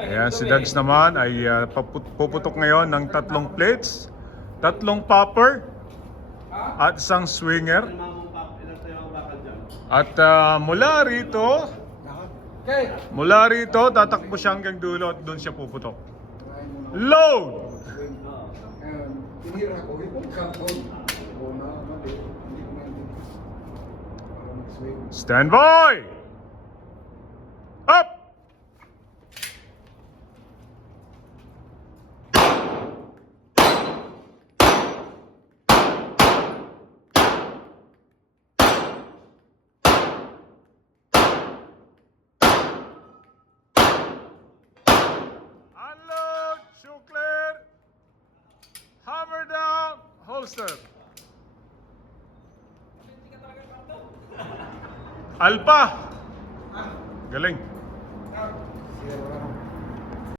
Ayan, si. Dags naman ay paput- puputok ngayon ng tatlong plates, tatlong popper, at isang swinger. At ah, mula rito, mula rito, tatakbo siya hanggang dulo at doon siya puputok. Load! Ngayon, tinira Hammer down, uh, holster. Alpa. Galing.